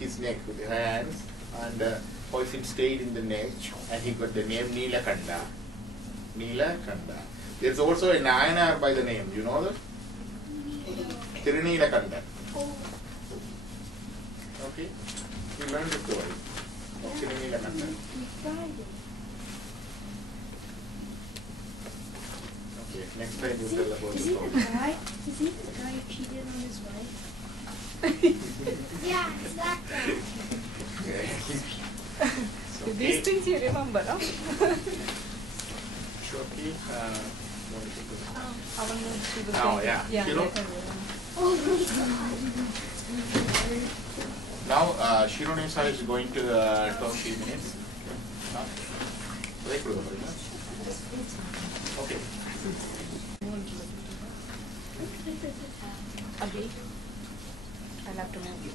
his neck with the hands, and poison stayed in the neck, and he got the name Nilakanda. Nilakanda. There's also a Nayanar by the name. You know that? Tirunilakanda. Okay? You learned the story of Tirunilakanda. Okay, next time you tell about the story. Is he the guy who cheated on his wife? Yeah, it's that guy. Okay. These things you remember, huh? Shoki, Oh, yeah. Yeah. Shiro? Now, Shironesa is going to talk 3 minutes. Okay. Again, I'll have to move you.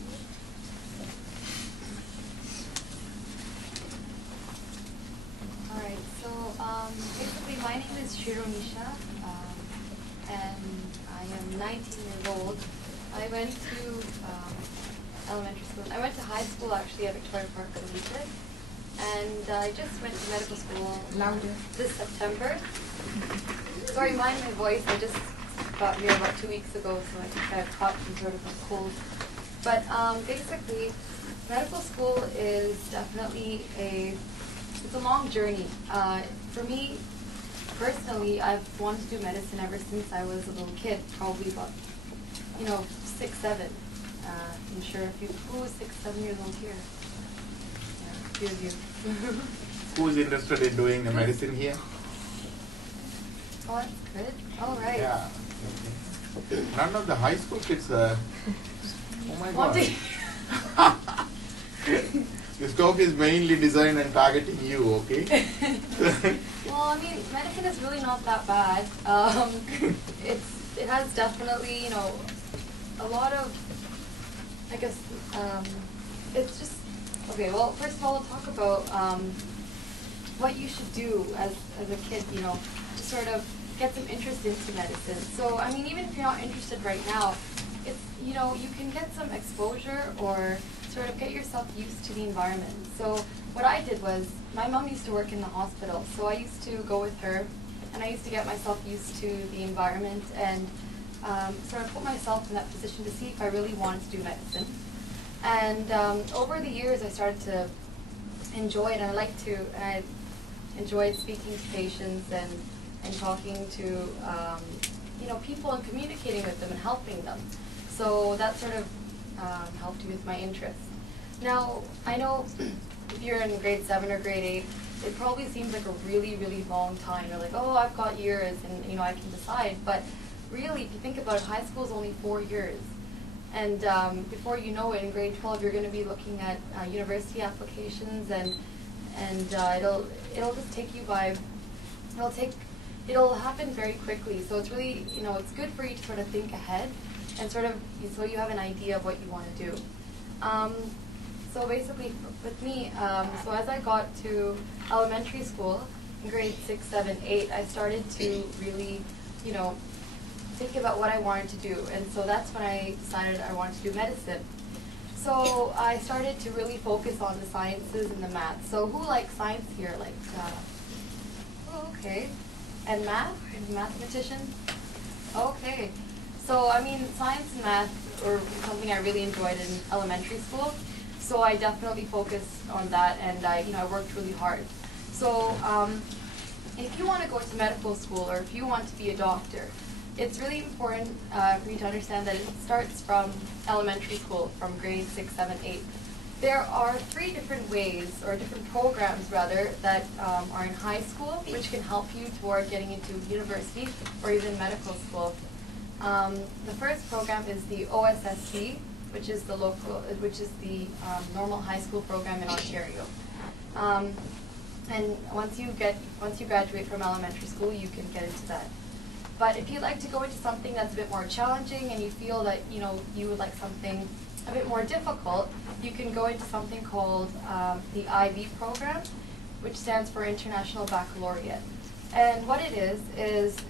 Alright, so basically my name is Shironisha, and I am 19 years old. I went to elementary school. I went to high school actually at Victoria Park Collegiate, and I just went to medical school this September. Sorry, mind my voice, I just got here about 2 weeks ago, so I think I've caught some sort of a cold. But basically, medical school is definitely it's a long journey. For me, personally, I've wanted to do medicine ever since I was a little kid, probably about, 6, 7. I'm sure if you, who is 6, 7 years old here? Yeah, a few of you. Who is interested in doing the medicine here? Oh, that's good. All right. Yeah. None of the high school kids oh my God. This talk is mainly designed and targeting you, okay? Well, I mean, medicine is really not that bad. It has definitely, a lot of, I guess, it's just, okay, well, first of all, we'll talk about what you should do as a kid, to sort of get some interest into medicine. So, I mean, even if you're not interested right now, it's, you can get some exposure or sort of get yourself used to the environment. So what I did was, my mom used to work in the hospital, so I used to go with her, and I used to get myself used to the environment and sort of put myself in that position to see if I really wanted to do medicine. And over the years, I started to enjoy it, and I enjoyed speaking to patients and talking to people and communicating with them and helping them. So that sort of helped you with my interest. Now, I know if you're in grade 7 or grade 8, it probably seems like a really, really long time. You're like, oh, I've got years and I can decide. But really, if you think about it, high school is only 4 years. And before you know it, in grade 12, you're going to be looking at university applications, and it'll just take you by, it'll happen very quickly. So it's really, it's good for you to sort of think ahead and sort of, so you have an idea of what you want to do. So basically, with me, so as I got to elementary school, in grade 6, 7, 8, I started to really, think about what I wanted to do. And so that's when I decided I wanted to do medicine. So I started to really focus on the sciences and the math. So who likes science here? Like, oh, okay. And math? Mathematicians? Okay. So, I mean, science and math were something I really enjoyed in elementary school. So I definitely focused on that, and I worked really hard. So if you want to go to medical school, or if you want to be a doctor, it's really important for you to understand that it starts from elementary school, from grade 6, 7, 8. There are 3 different ways, or different programs rather, that are in high school, which can help you toward getting into university or even medical school. The first program is the OSSC, which is the normal high school program in Ontario. And once you graduate from elementary school, you can get into that. But if you'd like to go into something that's a bit more challenging, and you feel that you would like something a bit more difficult, you can go into something called the IB program, which stands for International Baccalaureate. And what it is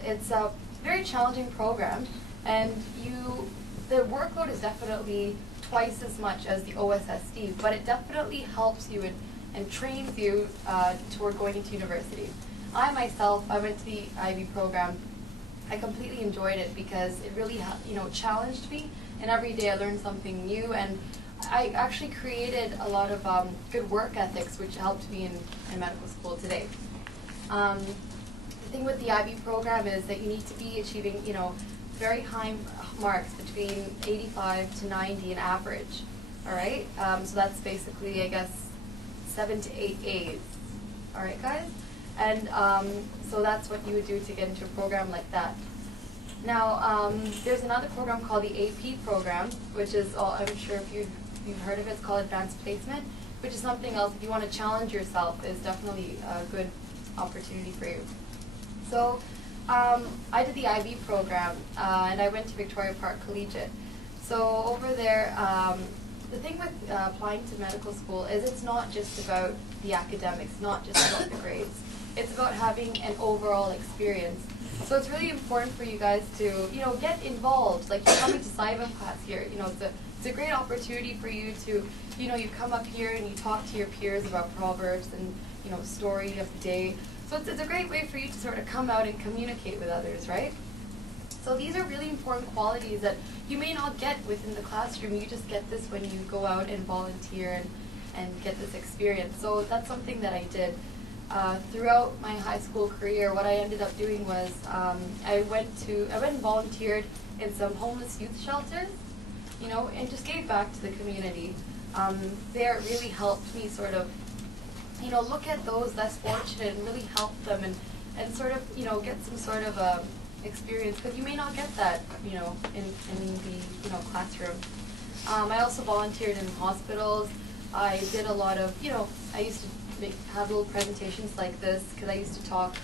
it's a very challenging program, and the workload is definitely twice as much as the OSSD, but it definitely helps you and trains you toward going into university. I myself, I went to the IB program. I completely enjoyed it because it really, challenged me, and every day I learned something new, and I actually created a lot of good work ethics, which helped me in medical school today. The thing with the IB program is that you need to be achieving, very high marks, between 85 to 90 in average. All right, so that's basically, I guess, 7 to 8 A's. All right, guys, and so that's what you would do to get into a program like that. Now, there's another program called the AP program, which is, I'm sure if you've heard of it, it's called Advanced Placement, which is something else. If you want to challenge yourself, is definitely a good opportunity for you. So I did the IB program, and I went to Victoria Park Collegiate. So over there, the thing with applying to medical school is it's not just about the academics, not just about the grades. It's about having an overall experience. So it's really important for you guys to, get involved. Like, you're coming to Saivam class here, it's a great opportunity for you to, you come up here and you talk to your peers about proverbs and, story of the day. So it's a great way for you to sort of come out and communicate with others, right? So these are really important qualities that you may not get within the classroom. You just get this when you go out and volunteer and get this experience. So that's something that I did. Throughout my high school career, what I ended up doing was I went and volunteered in some homeless youth shelters, and just gave back to the community. There it really helped me sort of, look at those less fortunate and really help them and sort of, get some sort of experience, because you may not get that, in the classroom. I also volunteered in hospitals. I did a lot of, I used to have little presentations like this, because I used to talk,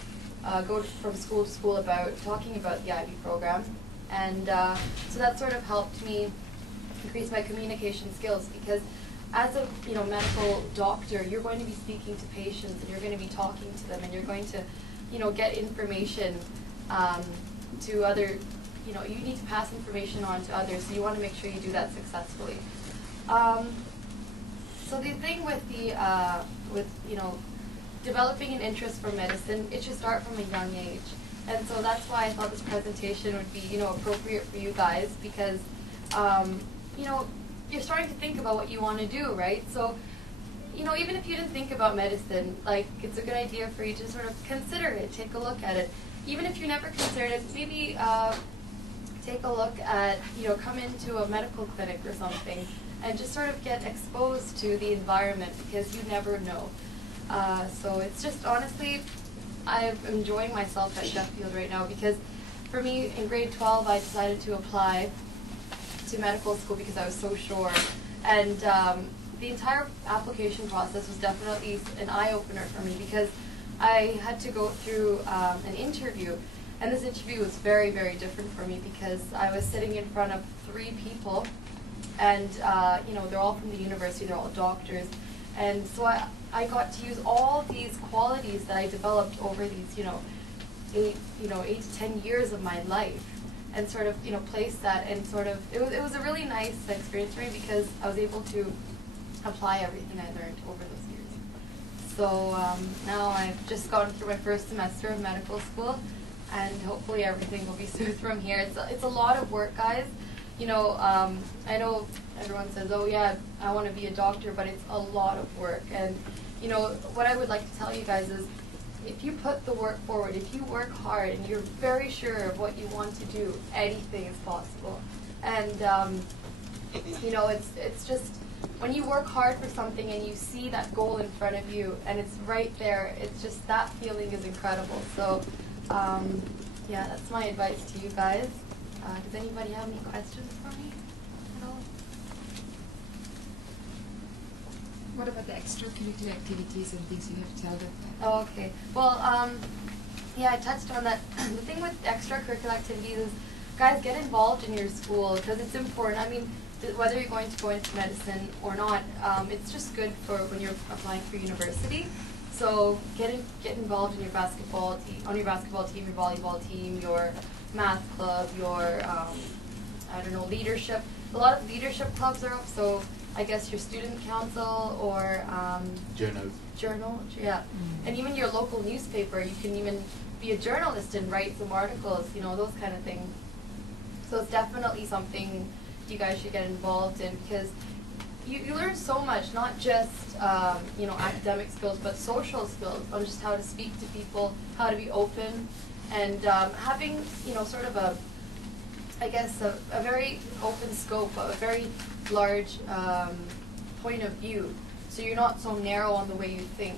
go from school to school talking about the IB program, and so that sort of helped me increase my communication skills, because as a medical doctor, you're going to be speaking to patients and you're going to be talking to them and you're going to get information to other, you need to pass information on to others, so you want to make sure you do that successfully. So the thing with developing an interest for medicine, it should start from a young age. And so that's why I thought this presentation would be, appropriate for you guys, because, you're starting to think about what you want to do, right? So, even if you didn't think about medicine, like, it's a good idea for you to sort of consider it, take a look at it. Even if you never considered it, maybe take a look at, come into a medical clinic or something and just sort of get exposed to the environment, because you never know. So it's just, honestly, I'm enjoying myself at Sheffield right now, because for me, in grade 12, I decided to apply to medical school because I was so sure. And the entire application process was definitely an eye-opener for me, because I had to go through an interview. And this interview was very, very different for me, because I was sitting in front of 3 people, and they're all from the university, they're all doctors. And so I got to use all these qualities that I developed over these, 8 to 10 years of my life, and sort of, place that, and sort of, it was a really nice experience for me, because I was able to apply everything I learned over those years. So now I've just gone through my first semester of medical school, and hopefully everything will be smooth from here. It's a lot of work, guys. I know everyone says, oh yeah, I want to be a doctor, but it's a lot of work. And, what I would like to tell you guys is, if you put the work forward, if you work hard and you're very sure of what you want to do, anything is possible. And, it's just, when you work hard for something and you see that goal in front of you and it's right there, it's just, that feeling is incredible. So, yeah, that's my advice to you guys. Does anybody have any questions for me at all? What about the extracurricular activities and things you have to tell them? Oh, okay. Well, yeah, I touched on that. The thing with extracurricular activities is, guys, get involved in your school, because it's important. I mean, whether you're going to go into medicine or not, it's just good for when you're applying for university. So get involved in your basketball team, your volleyball team, your math club, your leadership. a lot of leadership clubs are up, so I guess your student council or Journals. yeah. And even your local newspaper, you can even be a journalist and write some articles, you know, those kind of things. So it's definitely something you guys should get involved in, because you learn so much, not just you know, academic skills, but social skills on just how to speak to people, how to be open, and having, you know, sort of a, I guess, a very open scope, a very large point of view. So you're not so narrow on the way you think.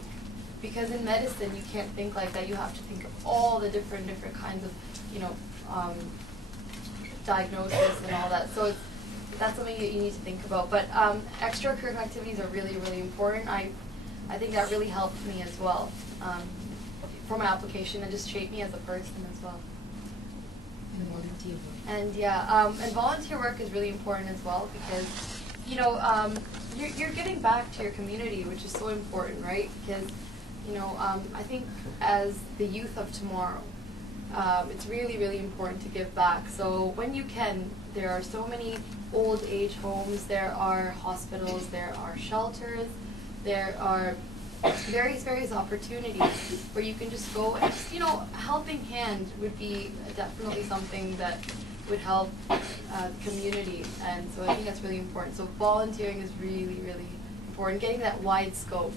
Because in medicine, you can't think like that. You have to think of all the different kinds of, you know, diagnosis and all that. So that's something that you need to think about. But extracurricular activities are really, really important. I think that really helped me as well for my application and just shaped me as a person as well. And volunteer work. And yeah, and volunteer work is really important as well, because, you know, you're giving back to your community, which is so important, right? Because, you know, I think as the youth of tomorrow, it's really, really important to give back. So when you can, there are so many old age homes, there are hospitals, there are shelters, there are various opportunities where you can just go and just, you know, a helping hand would be definitely something that would help the community. And so I think that's really important. So volunteering is really, really important, getting that wide scope.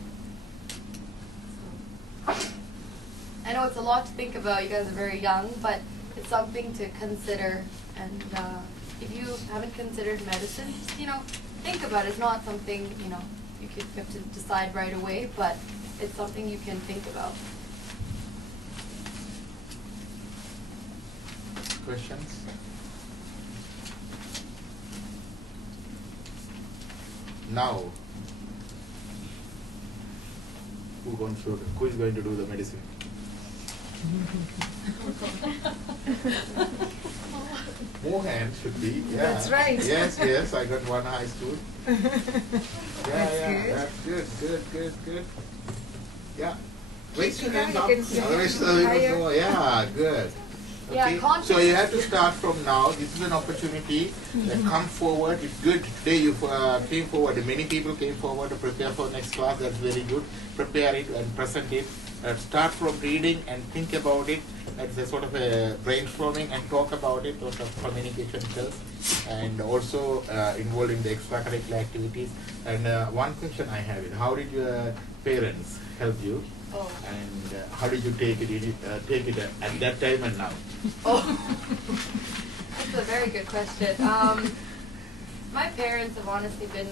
I know it's a lot to think about. You guys are very young, but it's something to consider. And if you haven't considered medicine, just, you know, think about it. It's not something, you know, you have to decide right away, but it's something you can think about. Questions? Now, who is going to do the medicine? More hands should be. Yeah. That's right. Yes, yes. I got one high school. Good. That's good. Yeah. Raise your Yeah, hand you up. can sit Otherwise, higher. yeah, good. Yeah, Okay. conscious- So you have to start from now. This is an opportunity. Come forward. It's good. Today you came forward. Many people came forward to prepare for next class. That's very good. Prepare it and present it. Start from reading and think about it. It's a sort of a brainstorming and talk about it, sort of communication skills, and also involved in the extracurricular activities. And one question I have is, how did your parents help you? Oh. And how did you take it at that time and now? Oh, that's a very good question. My parents have honestly been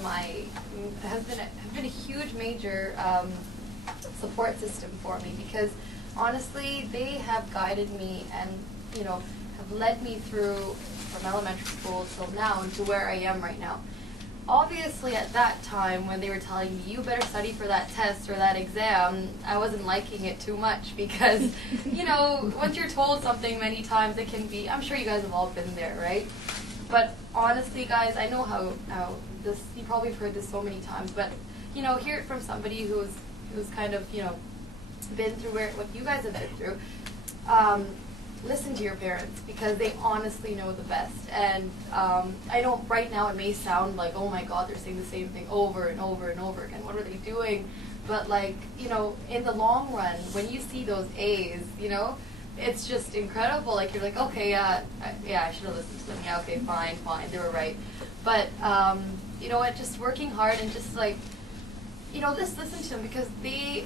have been a huge major support system for me, because honestly they have guided me and, you know, have led me through from elementary school till now and to where I am right now. Obviously at that time when they were telling me, you better study for that test or that exam, I wasn't liking it too much, because, you know, once you're told something many times, it can be, I'm sure you guys have all been there, right? But honestly guys, I know how this, you probably have heard this so many times, but, you know, hear it from somebody who's kind of, you know, been through what you guys have been through. Listen to your parents, because they honestly know the best. And I know right now it may sound like, oh my God, they're saying the same thing over and over and over again. What are they doing? But, like, you know, in the long run, when you see those A's, you know, it's just incredible. Like, you're like, okay, yeah, I should have listened to them. Yeah, okay, fine, they were right. But you know what? Just working hard and just, like, you know, just listen to them, because they